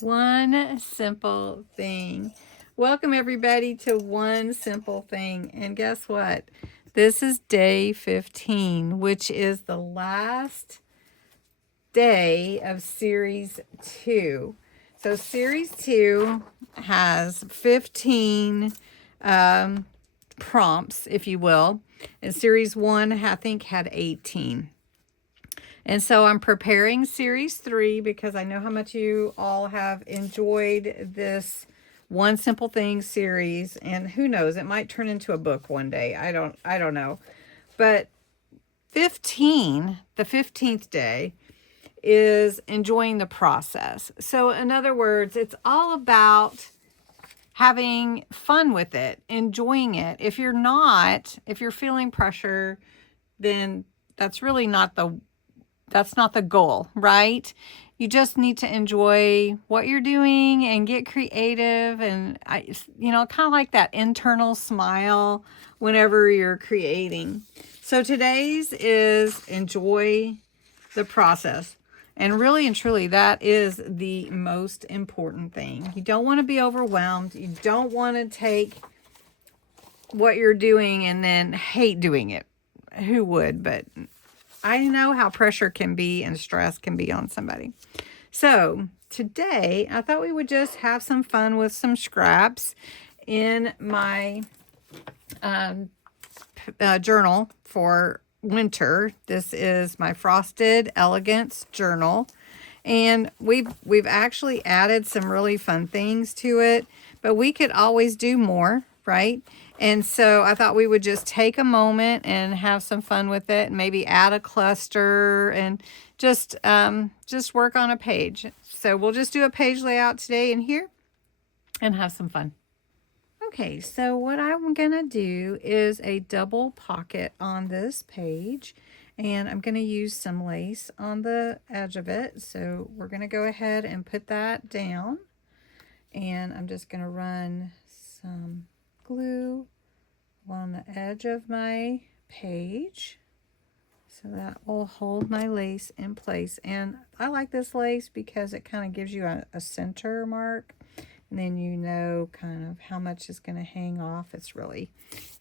One simple thing. Welcome everybody to One Simple Thing. And guess what? This is day 15, which is the last day of series 2. So series 2 has 15 prompts, if you will. And series 1, I think, had 18. And so I'm preparing series 3 because I know how much you all have enjoyed this One Simple Thing series, and who knows, it might turn into a book one day. I don't know. But 15, the 15th day, is enjoying the process. So in other words, it's all about having fun with it, enjoying it. If you're feeling pressure, then that's really not the goal, right? You just need to enjoy what you're doing and get creative, and kind of like that internal smile whenever you're creating. So today's is enjoy the process. And really and truly, that is the most important thing. You don't want to be overwhelmed. You don't want to take what you're doing and then hate doing it. Who would? But I know how pressure can be and stress can be on somebody. So today, I thought we would just have some fun with some scraps in my journal for winter. This is my Frosted Elegance journal. And we've actually added some really fun things to it, but we could always do more, right? And so I thought we would just take a moment and have some fun with it, and maybe add a cluster and just work on a page. So we'll just do a page layout today in here and have some fun. Okay, so what I'm going to do is a double pocket on this page, and I'm going to use some lace on the edge of it. So we're going to go ahead and put that down, and I'm just going to run some glue along the edge of my page, so that will hold my lace in place. And I like this lace because it kind of gives you a center mark, and then you know kind of how much is going to hang off. It's really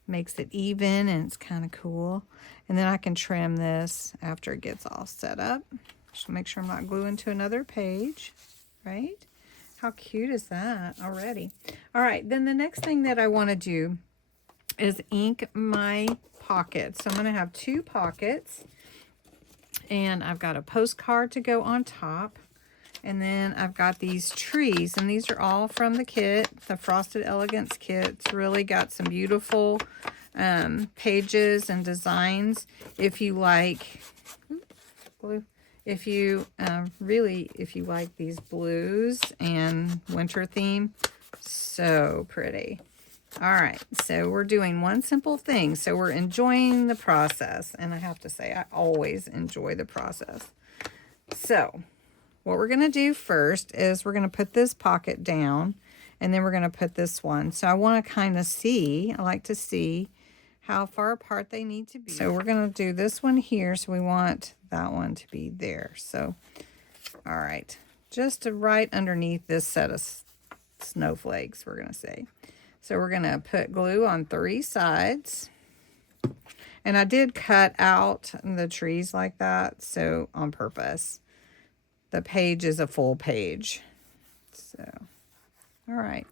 makes it even, and it's kind of cool. And then I can trim this after it gets all set up. Just make sure I'm not gluing to another page, right? How cute is that already? All right, then the next thing that I want to do is ink my pockets. So I'm going to have 2 pockets, and I've got a postcard to go on top. And then I've got these trees, and these are all from the kit, the Frosted Elegance kit. It's really got some beautiful pages and designs. If you like, if you like these blues and winter theme, so pretty. All right, so we're doing one simple thing. So we're enjoying the process, and I have to say, I always enjoy the process. So what we're going to do first is we're going to put this pocket down, and then we're going to put this one. So I want to kind of see, I like to see how far apart they need to be. So we're going to do this one here. So we want that one to be there. So, all right, just right underneath this set of snowflakes, we're going to say. So we're going to put glue on 3 sides. And I did cut out the trees like that, so on purpose. The page is a full page. So, all right.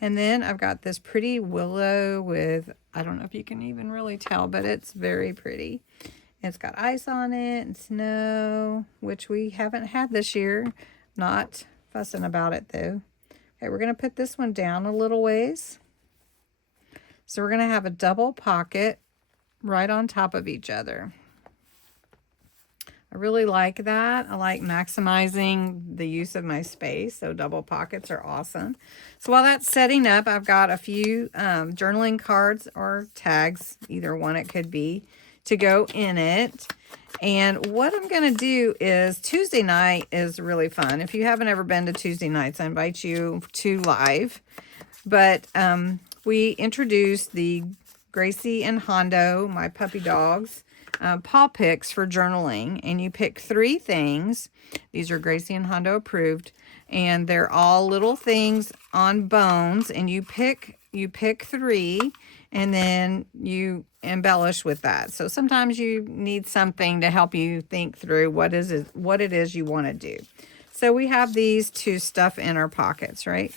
And then I've got this pretty willow with, I don't know if you can even really tell, but it's very pretty. It's got ice on it and snow, which we haven't had this year. Not fussing about it though. Okay, we're going to put this one down a little ways. So we're going to have a double pocket right on top of each other. I really like that. I like maximizing the use of my space, so double pockets are awesome. So while that's setting up, I've got a few journaling cards or tags, either one it could be, to go in it. And what I'm going to do is Tuesday night is really fun. If you haven't ever been to Tuesday nights, I invite you to live. But we introduced the Gracie and Hondo, my puppy dogs, paw picks for journaling, and you pick 3 things. These are Gracie and Hondo approved, and they're all little things on bones, and you pick 3, and then you embellish with that. So sometimes you need something to help you think through what it is you want to do. So we have these to stuff in our pockets, right?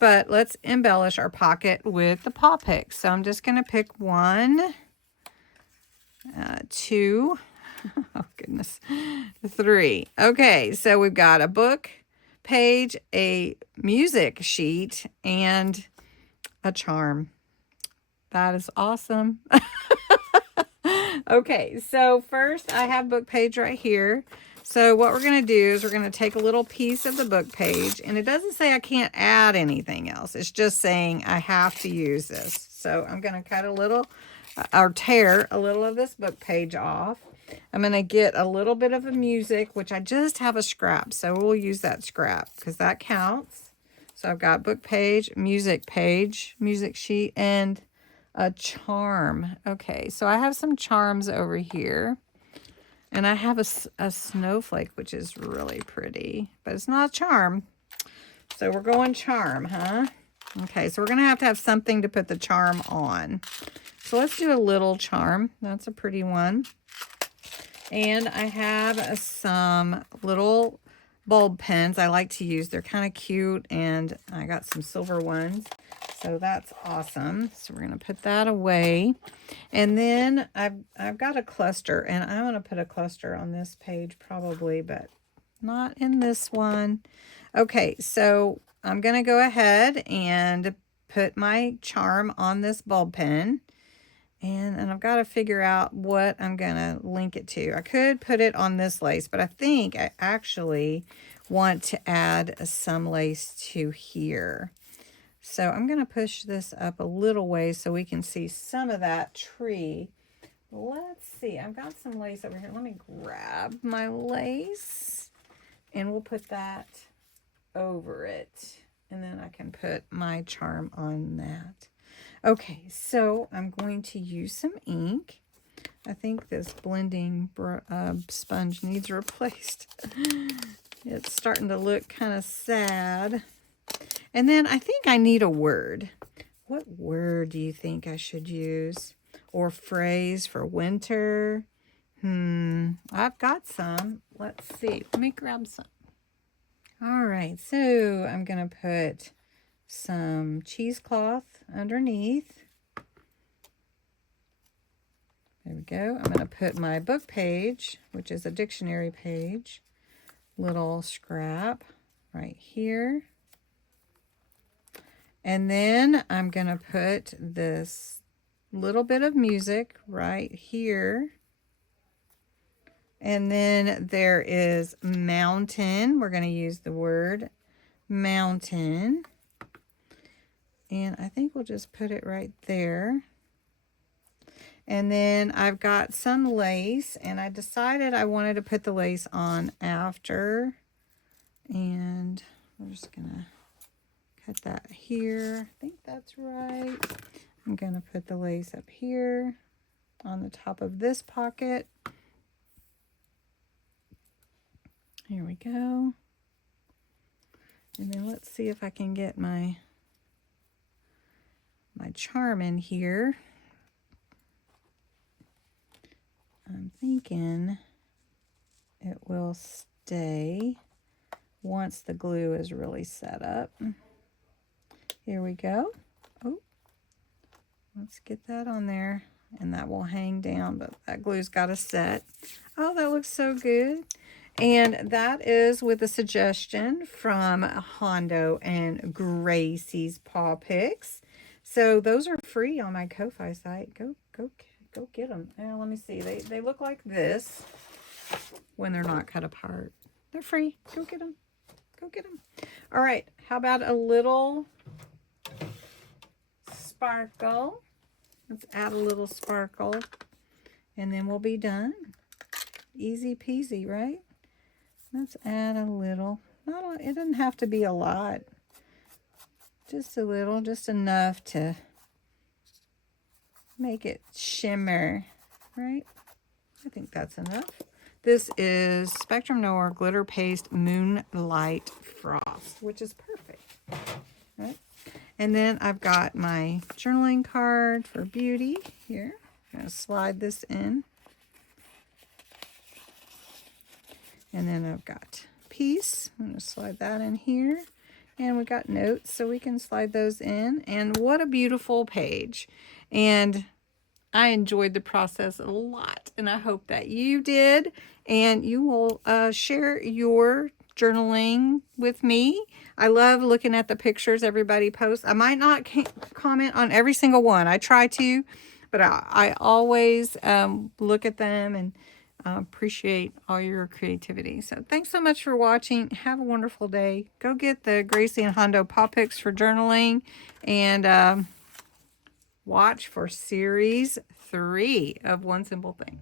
But let's embellish our pocket with the paw picks. So I'm just going to pick 1, 2, oh goodness, 3. Okay, so we've got a book page, a music sheet, and a charm. That is awesome. Okay, so first I have book page right here. So what we're going to do is we're going to take a little piece of the book page, and it doesn't say I can't add anything else. It's just saying I have to use this. So I'm going to cut a little, or tear a little of this book page off. I'm going to get a little bit of a music, which I just have a scrap. So we'll use that scrap because that counts. So I've got book page, music sheet, and a charm. Okay, so I have some charms over here. And I have a snowflake, which is really pretty. But it's not a charm. So we're going charm, huh? Okay, so we're going to have something to put the charm on. So let's do a little charm. That's a pretty one. And I have some little bulb pens I like to use. They're kind of cute, and I got some silver ones. So that's awesome. So we're going to put that away. And then I've got a cluster, and I want to put a cluster on this page probably, but not in this one. Okay, so I'm going to go ahead and put my charm on this bulb pen. And I've got to figure out what I'm going to link it to. I could put it on this lace, but I think I actually want to add some lace to here. So I'm going to push this up a little way so we can see some of that tree. Let's see. I've got some lace over here. Let me grab my lace, and we'll put that over it. And then I can put my charm on that. Okay, so I'm going to use some ink. I think this blending sponge needs replaced. It's starting to look kind of sad. And then I think I need a word. What word do you think I should use? Or phrase for winter? I've got some. Let's see. Let me grab some. All right, so I'm going to put some cheesecloth underneath. There we go. I'm going to put my book page, which is a dictionary page, little scrap right here. And then I'm going to put this little bit of music right here. And then there is mountain. We're going to use the word mountain. And I think we'll just put it right there. And then I've got some lace, and I decided I wanted to put the lace on after. And we're just going to cut that here. I think that's right. I'm going to put the lace up here on the top of this pocket. Here we go. And then let's see if I can get my charm in here. I'm thinking it will stay once the glue is really set up. Here we go. Oh, let's get that on there, and that will hang down, but that glue's got to set. Oh, that looks so good. And that is with a suggestion from Hondo and Gracie's Paw Picks. So those are free on my Ko-Fi site. Go get them. Now, let me see. They look like this when they're not cut apart. They're free. Go get them. Go get them. All right. How about a little sparkle? Let's add a little sparkle, and then we'll be done. Easy peasy, right? Let's add a little. It doesn't have to be a lot. Just a little, just enough to make it shimmer, right? I think that's enough. This is Spectrum Noir Glitter Paste Moonlight Frost, which is perfect. All right. And then I've got my journaling card for beauty here. I'm going to slide this in. And then I've got peace. I'm going to slide that in here. And we got notes, so we can slide those in. And what a beautiful page. And I enjoyed the process a lot, and I hope that you did. And you will share your journaling with me. I love looking at the pictures everybody posts. I might not comment on every single one. I try to, but I always look at them and appreciate all your creativity. So thanks so much for watching. Have a wonderful day. Go get the Gracie and Hondo Paw Picks for journaling, and watch for series 3 of One Simple Thing.